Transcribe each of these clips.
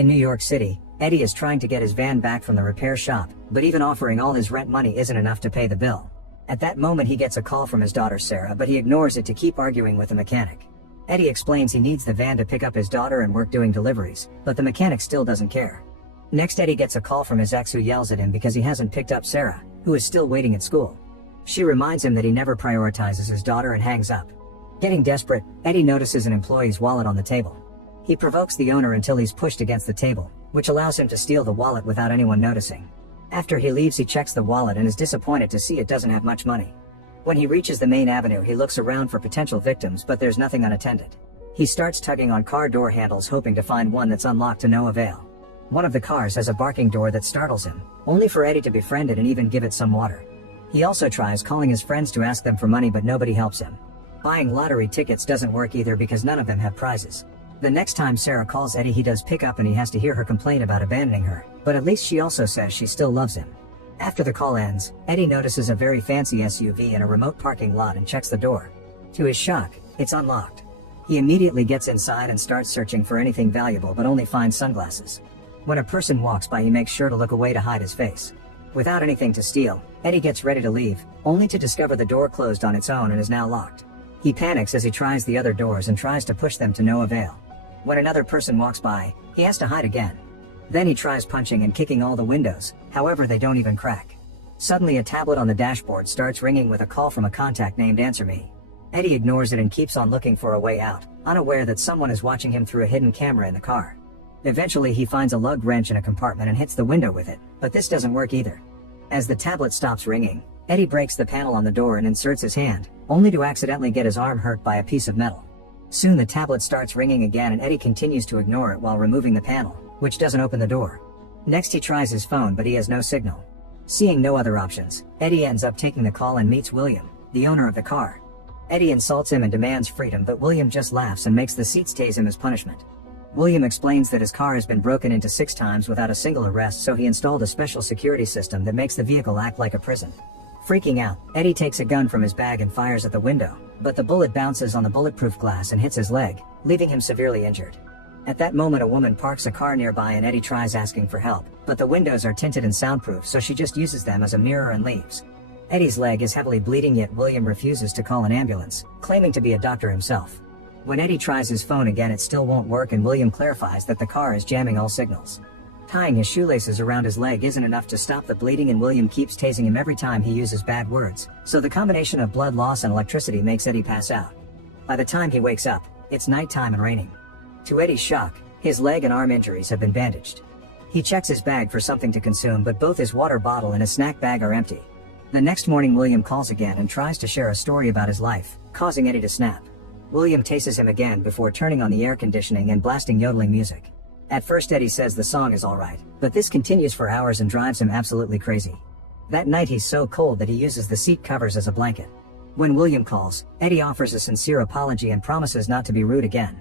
In New York City, Eddie is trying to get his van back from the repair shop, but even offering all his rent money isn't enough to pay the bill. At that moment he gets a call from his daughter Sarah, but he ignores it to keep arguing with the mechanic. Eddie explains he needs the van to pick up his daughter and work doing deliveries, but the mechanic still doesn't care. Next, Eddie gets a call from his ex who yells at him because he hasn't picked up Sarah, who is still waiting at school. She reminds him that he never prioritizes his daughter and hangs up. Getting desperate, Eddie notices an employee's wallet on the table. He provokes the owner until he's pushed against the table, which allows him to steal the wallet without anyone noticing. After he leaves, he checks the wallet and is disappointed to see it doesn't have much money. When he reaches the main avenue, he looks around for potential victims, but there's nothing unattended. He starts tugging on car door handles, hoping to find one that's unlocked to no avail. One of the cars has a barking door that startles him, only for Eddie to befriend it and even give it some water. He also tries calling his friends to ask them for money, but nobody helps him. Buying lottery tickets doesn't work either because none of them have prizes. The next time Sarah calls Eddie, he does pick up and he has to hear her complain about abandoning her, but at least she also says she still loves him. After the call ends, Eddie notices a very fancy SUV in a remote parking lot and checks the door. To his shock, it's unlocked. He immediately gets inside and starts searching for anything valuable, but only finds sunglasses. When a person walks by, he makes sure to look away to hide his face. Without anything to steal, Eddie gets ready to leave, only to discover the door closed on its own and is now locked. He panics as he tries the other doors and tries to push them to no avail. When another person walks by, he has to hide again. Then he tries punching and kicking all the windows, however they don't even crack. Suddenly a tablet on the dashboard starts ringing with a call from a contact named Answer Me. Eddie ignores it and keeps on looking for a way out, unaware that someone is watching him through a hidden camera in the car. Eventually he finds a lug wrench in a compartment and hits the window with it, but this doesn't work either. As the tablet stops ringing, Eddie breaks the panel on the door and inserts his hand, only to accidentally get his arm hurt by a piece of metal. Soon the tablet starts ringing again and Eddie continues to ignore it while removing the panel, which doesn't open the door. Next he tries his phone, but he has no signal. Seeing no other options, Eddie ends up taking the call and meets William, the owner of the car. Eddie insults him and demands freedom, but William just laughs and makes the seats tase him as punishment. William explains that his car has been broken into 6 times without a single arrest, so he installed a special security system that makes the vehicle act like a prison. Freaking out, Eddie takes a gun from his bag and fires at the window, but the bullet bounces on the bulletproof glass and hits his leg, leaving him severely injured. At that moment a woman parks a car nearby and Eddie tries asking for help, but the windows are tinted and soundproof, so she just uses them as a mirror and leaves. Eddie's leg is heavily bleeding, yet William refuses to call an ambulance, claiming to be a doctor himself. When Eddie tries his phone again, it still won't work, and William clarifies that the car is jamming all signals. Tying his shoelaces around his leg isn't enough to stop the bleeding, and William keeps tasing him every time he uses bad words, so the combination of blood loss and electricity makes Eddie pass out. By the time he wakes up, it's nighttime and raining. To Eddie's shock, his leg and arm injuries have been bandaged. He checks his bag for something to consume, but both his water bottle and his snack bag are empty. The next morning William calls again and tries to share a story about his life, causing Eddie to snap. William tases him again before turning on the air conditioning and blasting yodeling music. At first Eddie says the song is alright, but this continues for hours and drives him absolutely crazy. That night he's so cold that he uses the seat covers as a blanket. When William calls, Eddie offers a sincere apology and promises not to be rude again.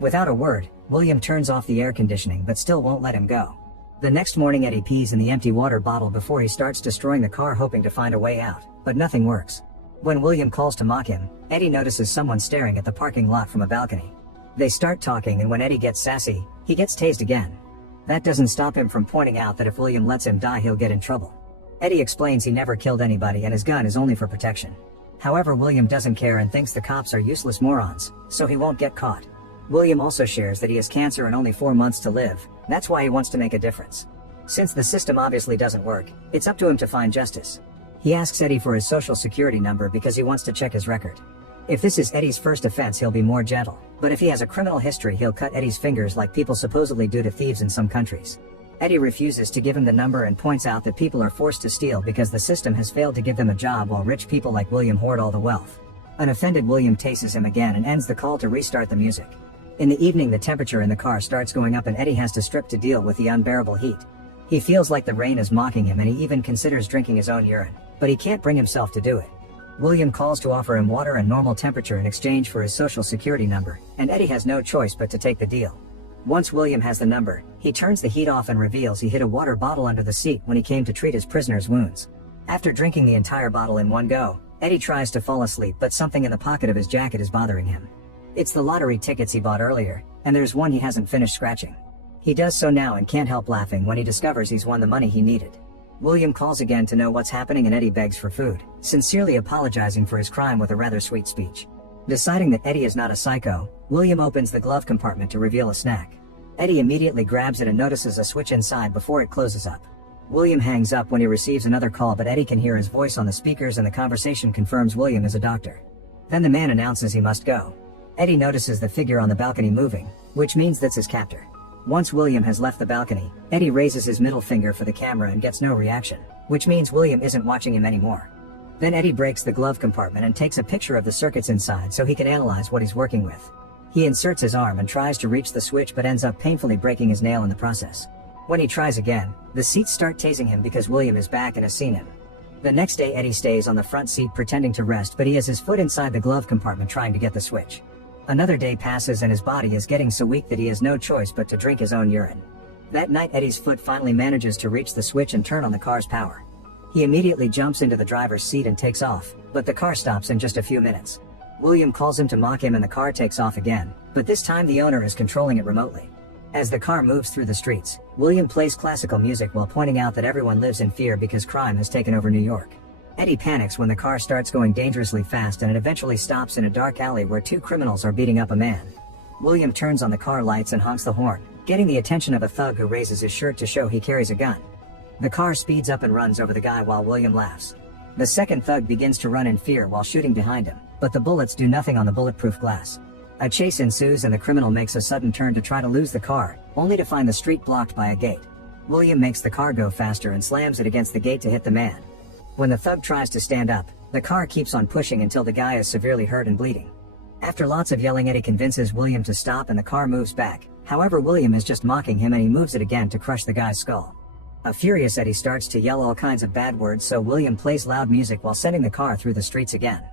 Without a word, William turns off the air conditioning but still won't let him go. The next morning Eddie pees in the empty water bottle before he starts destroying the car, hoping to find a way out, but nothing works. When William calls to mock him, Eddie notices someone staring at the parking lot from a balcony. They start talking, and when Eddie gets sassy, he gets tased again. That doesn't stop him from pointing out that if William lets him die he'll get in trouble. Eddie explains he never killed anybody and his gun is only for protection. However, William doesn't care and thinks the cops are useless morons, so he won't get caught. William also shares that he has cancer and only 4 months to live. That's why he wants to make a difference. Since the system obviously doesn't work, it's up to him to find justice. He asks Eddie for his social security number because he wants to check his record. If this is Eddie's first offense he'll be more gentle, but if he has a criminal history he'll cut Eddie's fingers like people supposedly do to thieves in some countries. Eddie refuses to give him the number and points out that people are forced to steal because the system has failed to give them a job, while rich people like William hoard all the wealth. An offended William tases him again and ends the call to restart the music. In the evening the temperature in the car starts going up and Eddie has to strip to deal with the unbearable heat. He feels like the rain is mocking him and he even considers drinking his own urine, but he can't bring himself to do it. William calls to offer him water and normal temperature in exchange for his social security number, and Eddie has no choice but to take the deal. Once William has the number, he turns the heat off and reveals he hid a water bottle under the seat when he came to treat his prisoner's wounds. After drinking the entire bottle in one go, Eddie tries to fall asleep, but something in the pocket of his jacket is bothering him. It's the lottery tickets he bought earlier, and there's one he hasn't finished scratching. He does so now and can't help laughing when he discovers he's won the money he needed. William calls again to know what's happening and Eddie begs for food, sincerely apologizing for his crime with a rather sweet speech. Deciding that Eddie is not a psycho, William opens the glove compartment to reveal a snack. Eddie immediately grabs it and notices a switch inside before it closes up. William hangs up when he receives another call, but Eddie can hear his voice on the speakers and the conversation confirms William is a doctor. Then the man announces he must go. Eddie notices the figure on the balcony moving, which means that's his captor. Once William has left the balcony, Eddie raises his middle finger for the camera and gets no reaction, which means William isn't watching him anymore. Then Eddie breaks the glove compartment and takes a picture of the circuits inside so he can analyze what he's working with. He inserts his arm and tries to reach the switch but ends up painfully breaking his nail in the process. When he tries again, the seats start tasing him because William is back and has seen him. The next day Eddie stays on the front seat pretending to rest, but he has his foot inside the glove compartment trying to get the switch. Another day passes and his body is getting so weak that he has no choice but to drink his own urine. That night Eddie's foot finally manages to reach the switch and turn on the car's power. He immediately jumps into the driver's seat and takes off, but the car stops in just a few minutes. William calls him to mock him and the car takes off again, but this time the owner is controlling it remotely. As the car moves through the streets, William plays classical music while pointing out that everyone lives in fear because crime has taken over New York. Eddie panics when the car starts going dangerously fast and it eventually stops in a dark alley where two criminals are beating up a man. William turns on the car lights and honks the horn, getting the attention of a thug who raises his shirt to show he carries a gun. The car speeds up and runs over the guy while William laughs. The second thug begins to run in fear while shooting behind him, but the bullets do nothing on the bulletproof glass. A chase ensues and the criminal makes a sudden turn to try to lose the car, only to find the street blocked by a gate. William makes the car go faster and slams it against the gate to hit the man. When the thug tries to stand up, the car keeps on pushing until the guy is severely hurt and bleeding. After lots of yelling, Eddie convinces William to stop and the car moves back. However, William is just mocking him and he moves it again to crush the guy's skull. A furious Eddie starts to yell all kinds of bad words, so William plays loud music while sending the car through the streets again.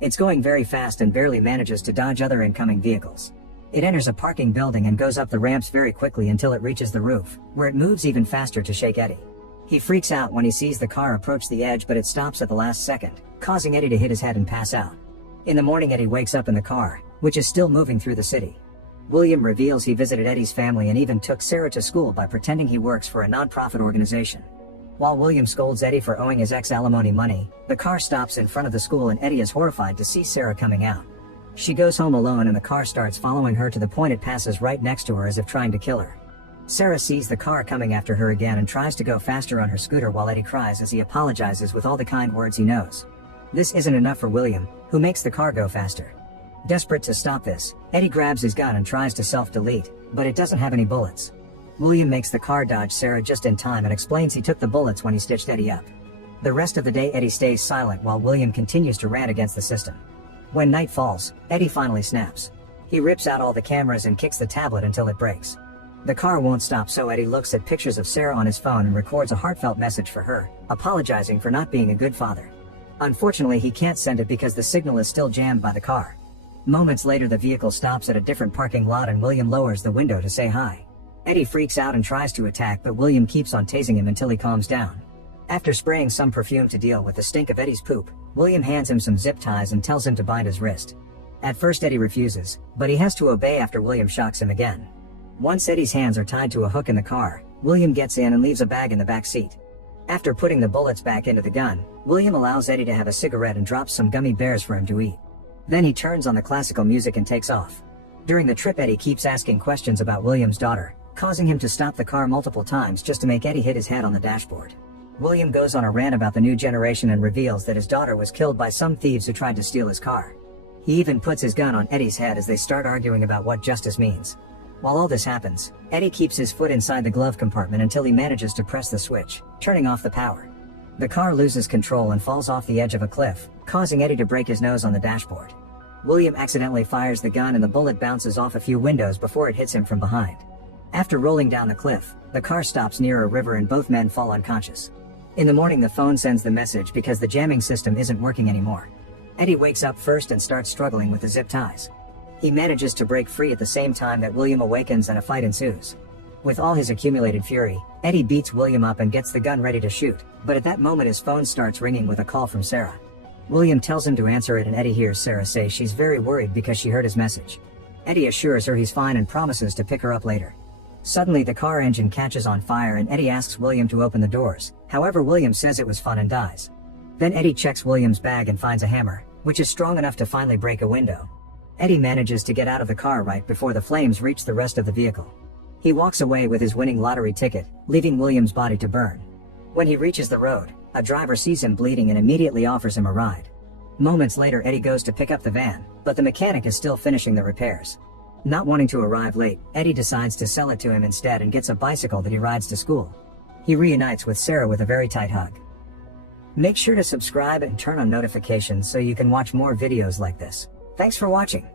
It's going very fast and barely manages to dodge other incoming vehicles. It enters a parking building and goes up the ramps very quickly until it reaches the roof, where it moves even faster to shake Eddie. He freaks out when he sees the car approach the edge, but it stops at the last second, causing Eddie to hit his head and pass out. In the morning, Eddie wakes up in the car, which is still moving through the city. William reveals he visited Eddie's family and even took Sarah to school by pretending he works for a non-profit organization. While William scolds Eddie for owing his ex-alimony money, the car stops in front of the school and Eddie is horrified to see Sarah coming out. She goes home alone and the car starts following her to the point it passes right next to her as if trying to kill her. Sarah sees the car coming after her again and tries to go faster on her scooter while Eddie cries as he apologizes with all the kind words he knows. This isn't enough for William, who makes the car go faster. Desperate to stop this, Eddie grabs his gun and tries to self-delete, but it doesn't have any bullets. William makes the car dodge Sarah just in time and explains he took the bullets when he stitched Eddie up. The rest of the day Eddie stays silent while William continues to rant against the system. When night falls, Eddie finally snaps. He rips out all the cameras and kicks the tablet until it breaks. The car won't stop, so Eddie looks at pictures of Sarah on his phone and records a heartfelt message for her, apologizing for not being a good father. Unfortunately, he can't send it because the signal is still jammed by the car. Moments later, the vehicle stops at a different parking lot and William lowers the window to say hi. Eddie freaks out and tries to attack, but William keeps on tasing him until he calms down. After spraying some perfume to deal with the stink of Eddie's poop, William hands him some zip ties and tells him to bind his wrist. At first Eddie refuses, but he has to obey after William shocks him again. Once Eddie's hands are tied to a hook in the car, William gets in and leaves a bag in the back seat. After putting the bullets back into the gun, William allows Eddie to have a cigarette and drops some gummy bears for him to eat. Then he turns on the classical music and takes off. During the trip, Eddie keeps asking questions about William's daughter, causing him to stop the car multiple times just to make Eddie hit his head on the dashboard. William goes on a rant about the new generation and reveals that his daughter was killed by some thieves who tried to steal his car. He even puts his gun on Eddie's head as they start arguing about what justice means. While all this happens, Eddie keeps his foot inside the glove compartment until he manages to press the switch, turning off the power. The car loses control and falls off the edge of a cliff, causing Eddie to break his nose on the dashboard. William accidentally fires the gun and the bullet bounces off a few windows before it hits him from behind. After rolling down the cliff, the car stops near a river and both men fall unconscious. In the morning, the phone sends the message because the jamming system isn't working anymore. Eddie wakes up first and starts struggling with the zip ties. He manages to break free at the same time that William awakens and a fight ensues. With all his accumulated fury, Eddie beats William up and gets the gun ready to shoot, but at that moment his phone starts ringing with a call from Sarah. William tells him to answer it and Eddie hears Sarah say she's very worried because she heard his message. Eddie assures her he's fine and promises to pick her up later. Suddenly the car engine catches on fire and Eddie asks William to open the doors. However, William says it was fun and dies. Then Eddie checks William's bag and finds a hammer, which is strong enough to finally break a window. Eddie manages to get out of the car right before the flames reach the rest of the vehicle. He walks away with his winning lottery ticket, leaving William's body to burn. When he reaches the road, a driver sees him bleeding and immediately offers him a ride. Moments later, Eddie goes to pick up the van, but the mechanic is still finishing the repairs. Not wanting to arrive late, Eddie decides to sell it to him instead and gets a bicycle that he rides to school. He reunites with Sarah with a very tight hug. Make sure to subscribe and turn on notifications so you can watch more videos like this. Thanks for watching.